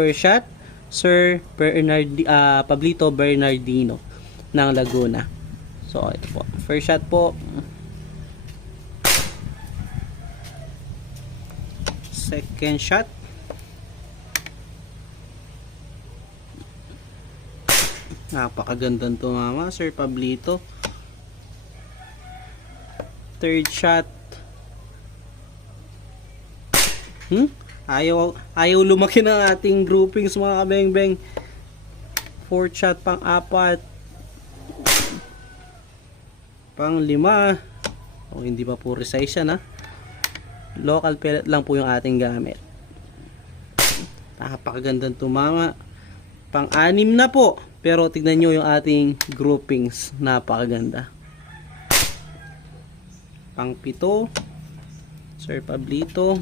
first shot, Sir Pablito Bernardino ng Laguna. So, ito po. First shot po. Second shot. Napakagandang tumama, Sir Pablito. Third shot. Ayaw lumaki ng ating groupings, mga kabeng-beng. Fourth shot, pang-apat. Pang-lima. O, hindi pa po resize yan, ha. Local pellet lang po yung ating gamit. Napakagandang tumama. Pang-anim na po. Pero tignan nyo yung ating groupings. Napakaganda. Pang-pito, Sir Pablito.